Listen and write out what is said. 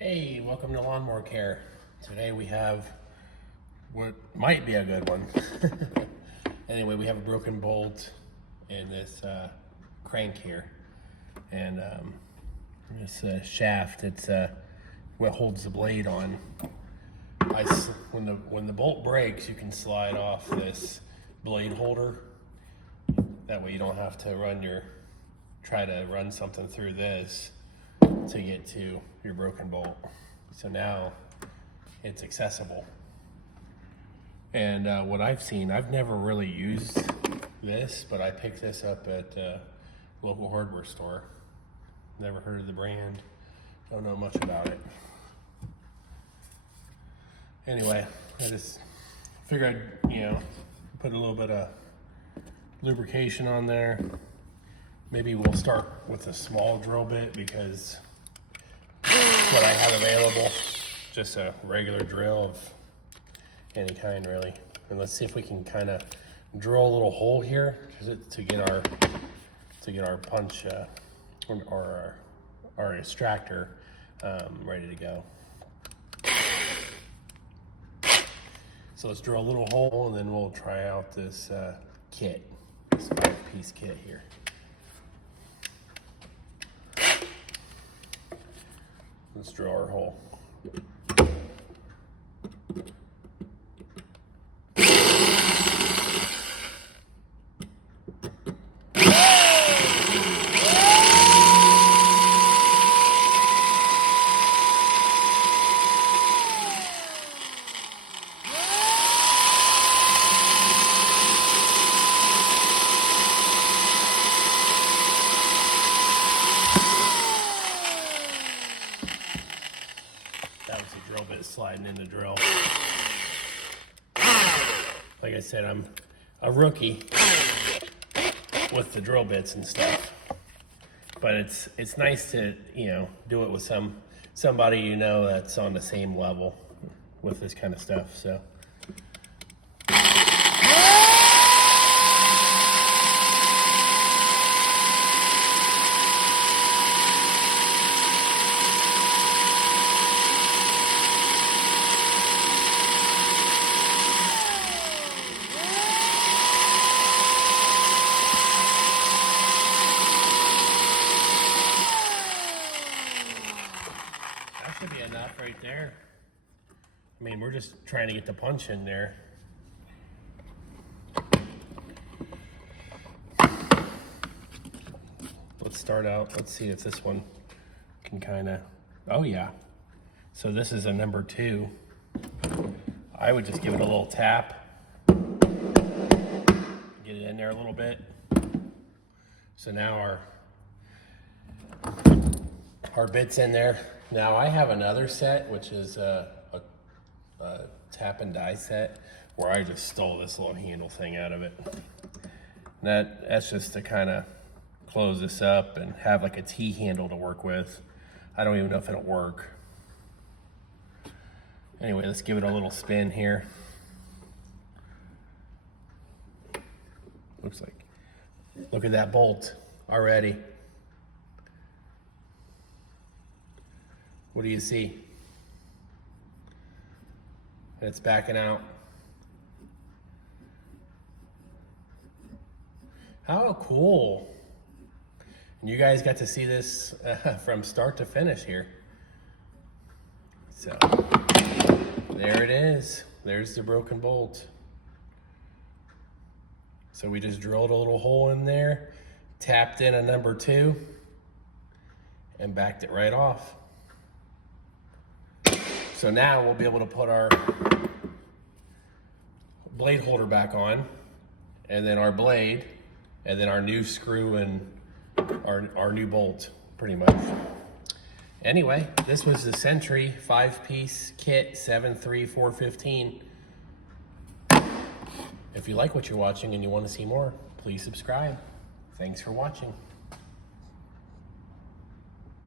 Hey, welcome to Lawnmower Care. Today we have what might be a good one. Anyway, we have a broken bolt in this crank here. And this shaft, it's what holds the blade on. When the bolt breaks, you can slide off this blade holder. That way you don't have to try to run something through this to get to your broken bolt. So now it's accessible. And what I've seen, I've never really used this, but I picked this up at a local hardware store. Never heard of the brand, don't know much about it. Anyway, I just figured I'd, put a little bit of lubrication on there. Maybe we'll start with a small drill bit because what I have available, just a regular drill of any kind really. And let's see if we can kind of drill a little hole here to get our punch or our extractor ready to go. So let's drill a little hole and then we'll try out this kit, this 5-piece kit here. Let's drill our hole. That was the drill bit sliding in the drill. Like I said, I'm a rookie with the drill bits and stuff, but it's nice to do it with somebody that's on the same level with this kind of stuff. So. Should be enough right there. I mean, we're just trying to get the punch in there. Let's start out. Let's see if this one can kind of, oh yeah. So this is a number 2. I would just give it a little tap. Get it in there a little bit. So now our bit's in there. Now I have another set, which is a tap and die set, where I just stole this little handle thing out of it. That's just to kind of close this up and have like a T handle to work with. I don't even know if it'll work. Anyway, let's give it a little spin here. Looks like, look at that bolt already. What do you see? It's backing out. How cool. And you guys got to see this from start to finish here. So, there it is. There's the broken bolt. So we just drilled a little hole in there, tapped in a number 2, and backed it right off. So now we'll be able to put our blade holder back on, and then our blade, and then our new screw and our new bolt, pretty much. Anyway, this was the Century 5-piece kit 73415. If you like what you're watching and you want to see more, please subscribe. Thanks for watching.